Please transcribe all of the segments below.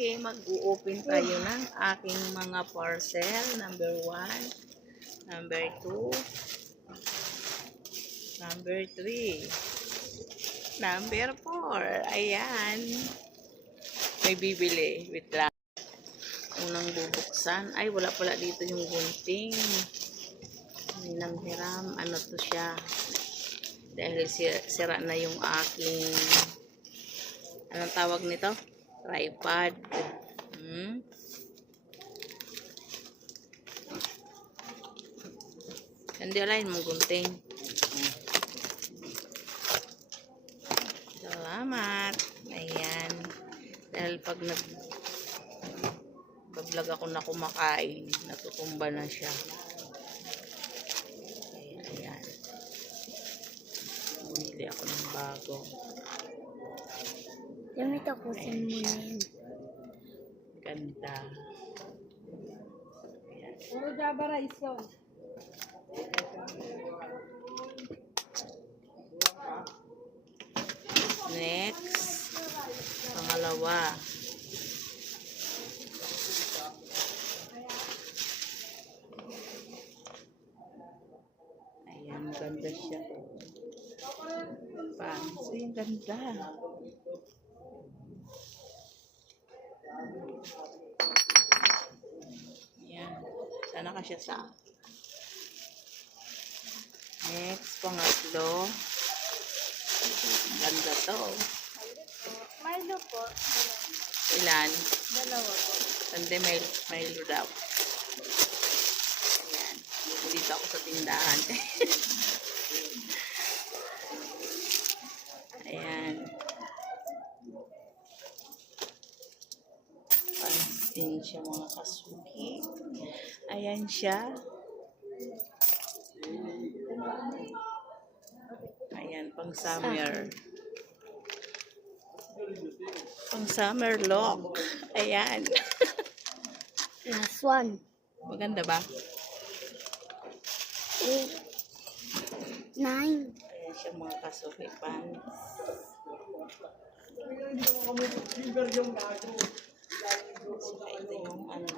Okay, mag-open tayo ng aking mga parcel. Number 1, number 2, number 3, number 4. Ayan. May bibili. Wait lang. Unang bubuksan. Ay, wala pala dito yung gunting. Hiram. Ano to siya? Dahil sira na yung aking anong tawag nito? Tripod. Hindi alain mong gunting. Salamat. Ayan. Dahil pag nag-vlog ako na kumakain, natutumba na siya. Ayan. Bumili ako ng bago. Damit ako sa munin. Ganda. Puro Java rice yun. Next. Pangalawa. Ayan, ganda siya. Fancy, ganda. Ayan. Sana ka siya sa. Next, pangatlo. Ganda to. Milo po. Ilan? Dalawa po. Hindi, Milo daw. Ayan. Dito ako sa tindahan. Ayan. Pansin siya mga kasuki. Ayan siya. Ayan, pang summer. Pang summer look. Ayan. Last one. Maganda ba? 8, 9. Ayan siya mga kasuki pants. So, ito yung ano.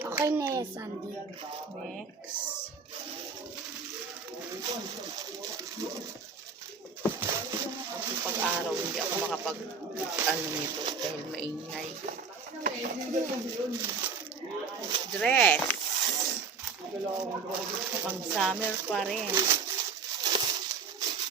Okay na yan, Sandy. Next. Kasi pag-araw hindi ako makapag ano nito dahil maingay. Dress. Pang summer pa rin.